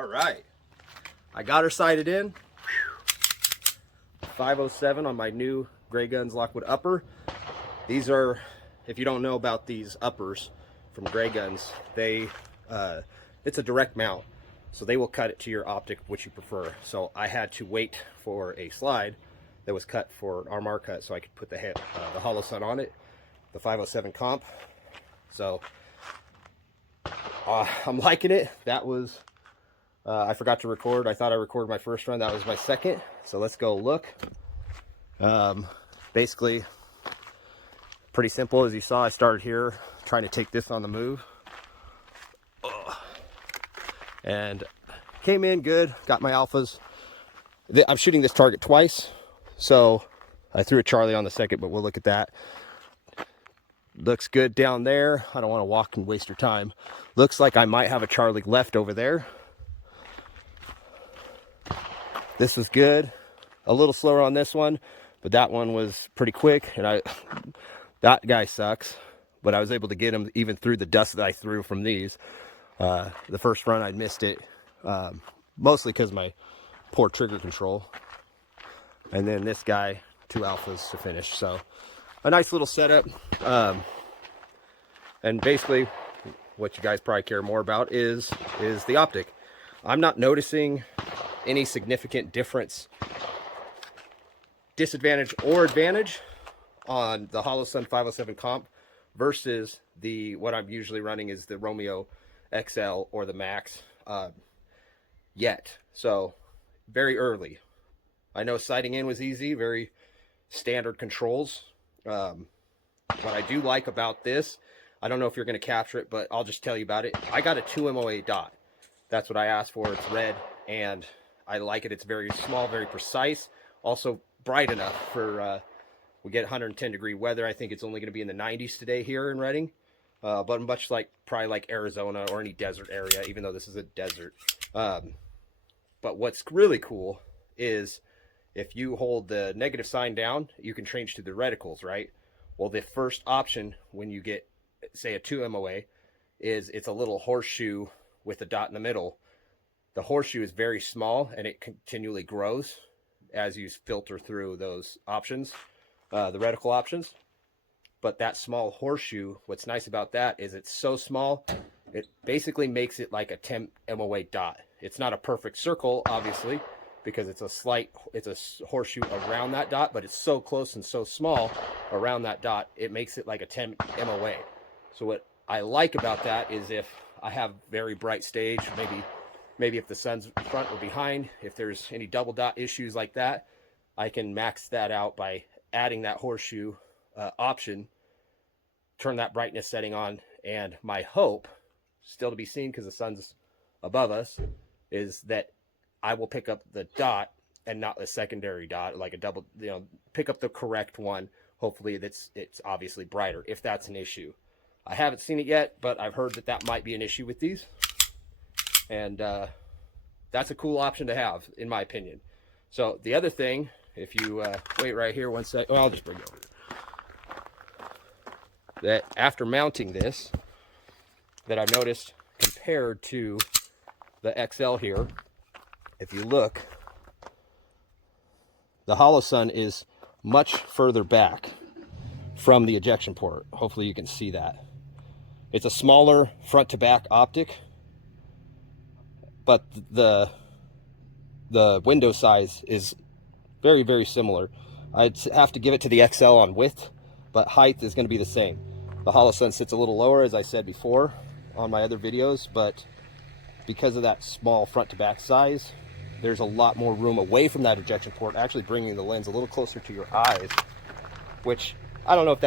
All right, I got her sighted in. 507 on my new GrayGuns Lockwood upper. These are, if you don't know about these uppers from GrayGuns, it's a direct mount, so they will cut it to your optic which you prefer. So I had to wait for a slide that was cut for RMR cut so I could put the Holosun on it, the 507 comp. So I'm liking it. That was I forgot to record. I thought I recorded my first run. That was my second. So let's go look. Basically, pretty simple. As you saw, I started here trying to take this on the move. And came in good. Got my alphas. I'm shooting this target twice. So I threw a Charlie on the second, but we'll look at that. Looks good down there. I don't want to walk and waste your time. Looks like I might have a Charlie left over there. This was good. A little slower on this one, but that one was pretty quick. And that guy sucks, but I was able to get him even through the dust that I threw from these. The first run I missed it, mostly because of my poor trigger control. And then this guy, 2 alphas to finish. So a nice little setup. And basically what you guys probably care more about is the optic. I'm not noticing any significant difference, disadvantage or advantage on the Holosun 507 comp versus what I'm usually running is the Romeo XL or the Max yet. So very early. I know sighting in was easy, very standard controls. What I do like about this, I don't know if you're going to capture it, but I'll just tell you about it. I got a 2 MOA dot. That's what I asked for. It's red, and I like it. It's very small, very precise. Also bright enough for, we get 110-degree weather. I think it's only going to be in the 90s today here in Redding. But much like, probably like Arizona or any desert area, even though this is a desert. But what's really cool is if you hold the negative sign down, you can change to the reticles, right? Well, the first option when you get, say, a 2 MOA is it's a little horseshoe with a dot in the middle. The horseshoe is very small and it continually grows as you filter through those options, the reticle options. But that small horseshoe, what's nice about that is it's so small, it basically makes it like a 10 MOA dot. It's not a perfect circle, obviously, because it's a horseshoe around that dot, but it's so close and so small around that dot, it makes it like a 10 MOA. So what I like about that is if I have very bright stage, maybe if the sun's front or behind, if there's any double dot issues like that, I can max that out by adding that horseshoe option, turn that brightness setting on, and my hope, still to be seen because the sun's above us, is that I will pick up the dot and not a secondary dot, like a double, pick up the correct one. Hopefully it's obviously brighter, if that's an issue. I haven't seen it yet, but I've heard that might be an issue with these. And that's a cool option to have, in my opinion. So the other thing, if you wait right here one sec, well, I'll just bring it over. That after mounting this, that I've noticed compared to the XL here, if you look, the Holosun is much further back from the ejection port. Hopefully you can see that. It's a smaller front to back optic, but the window size is very, very similar. I'd have to give it to the XL on width, but height is going to be the same. The Holosun sits a little lower, as I said before on my other videos, but because of that small front to back size, there's a lot more room away from that ejection port, actually bringing the lens a little closer to your eyes, which I don't know if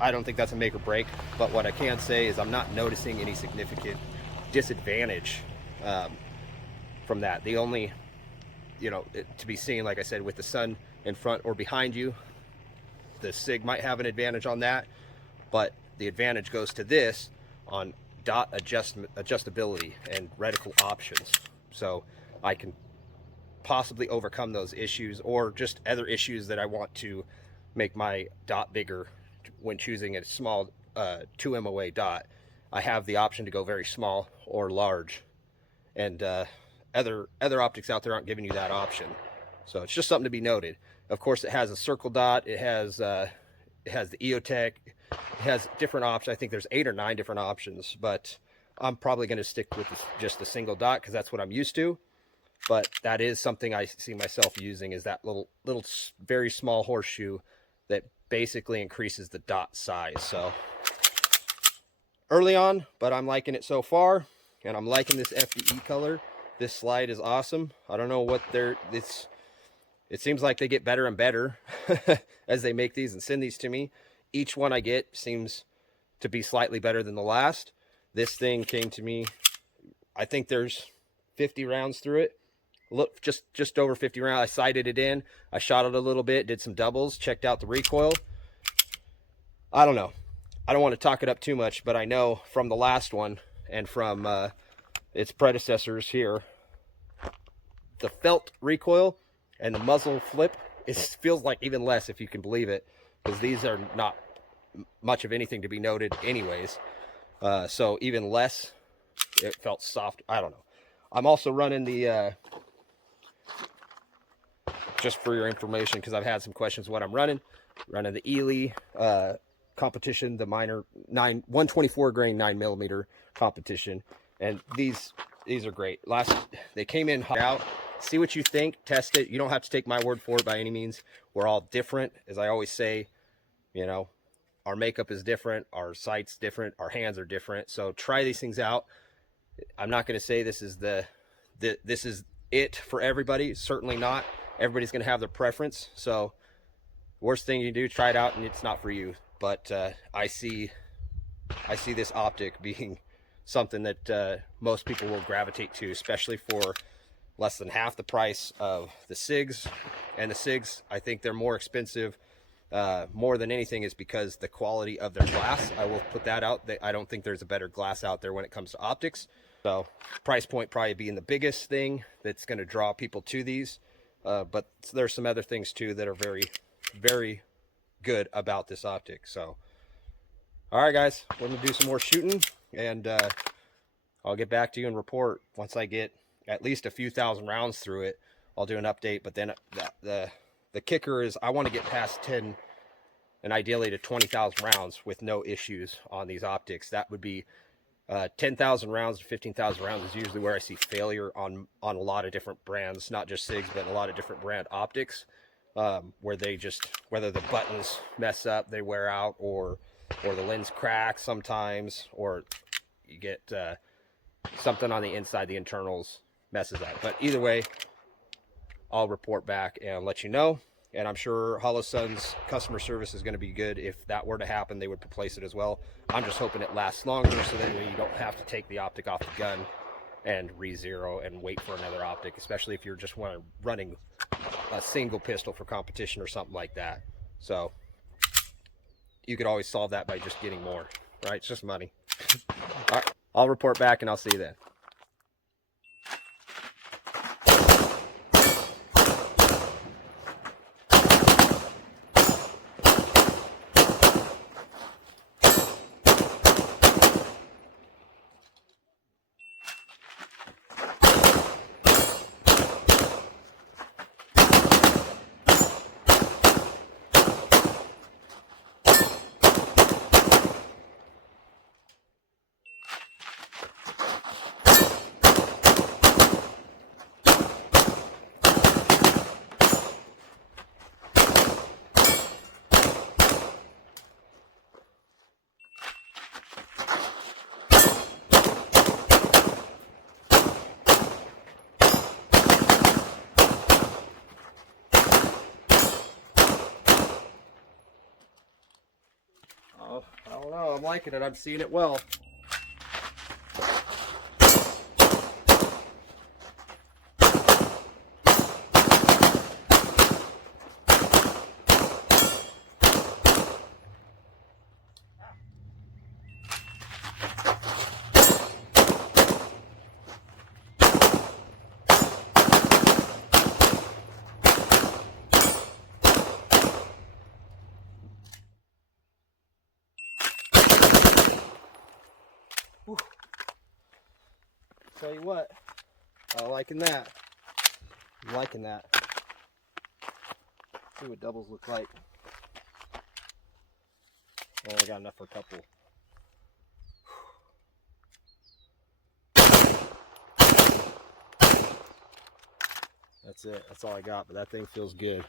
I don't think that's a make or break, but what I can say is I'm not noticing any significant disadvantage from that. The only, to be seen, like I said, with the sun in front or behind you, the Sig might have an advantage on that, but the advantage goes to this on dot adjustability and reticle options. So I can possibly overcome those issues, or just other issues that I want to make my dot bigger when choosing a small 2 MOA dot. I have the option to go very small or large, and other optics out there aren't giving you that option. So it's just something to be noted. Of course, it has a circle dot. It has the EOTech. It has different options. I think there's 8 or 9 different options, but I'm probably going to stick with just the single dot because that's what I'm used to. But that is something I see myself using, is that little very small horseshoe that basically increases the dot size. So early on, but I'm liking it so far, and I'm liking this FDE color. This slide is awesome. I don't know what it seems like they get better and better as they make these and send these to me. Each one I get seems to be slightly better than the last. This thing came to me, I think there's 50 rounds through it. Look, just over 50 rounds. I sighted it in. I shot it a little bit, did some doubles, checked out the recoil. I don't know. I don't want to talk it up too much, but I know from the last one and from its predecessors here, the felt recoil and the muzzle flip, it feels like even less, if you can believe it, because these are not much of anything to be noted anyways. So even less, it felt soft. I don't know. I'm also running the, just for your information, because I've had some questions what I'm running the Ely competition, the minor 124 grain 9mm competition, and these are great. They came in hot out. See what you think, test it. You don't have to take my word for it by any means. We're all different, as I always say. You know, our makeup is different, our sight's different, our hands are different. So try these things out. I'm not going to say this is this is it for everybody. Certainly not. Everybody's going to have their preference. So worst thing you do, try it out, and it's not for you. But I see this optic being something that most people will gravitate to, especially for less than half the price of the SIGs. And the SIGs, I think they're more expensive more than anything is because the quality of their glass. I will put that out. I don't think there's a better glass out there when it comes to optics. So price point probably being the biggest thing that's going to draw people to these. But there's some other things too that are very, very good about this optic. So, all right, guys, we're going to do some more shooting, and I'll get back to you and report once I get at least a few thousand rounds through it. I'll do an update, but then the kicker is I want to get past 10 and ideally to 20,000 rounds with no issues on these optics. That would be 10,000 rounds to 15,000 rounds is usually where I see failure on a lot of different brands, not just SIGs, but a lot of different brand optics, where they just, whether the buttons mess up, they wear out, or the lens cracks sometimes, or you get something on the inside, the internals messes up. But either way, I'll report back and let you know. And I'm sure Holosun's customer service is going to be good. If that were to happen, they would replace it as well. I'm just hoping it lasts longer, so that way you don't have to take the optic off the gun and re-zero and wait for another optic, especially if you're just running a single pistol for competition or something like that. So you could always solve that by just getting more, right? It's just money. All right, I'll report back and I'll see you then. I don't know. I'm liking it. I'm seeing it well. Whew. Tell you what, I'm liking that. I'm liking that. See what doubles look like. Oh, I got enough for a couple. That's it. That's all I got, but that thing feels good.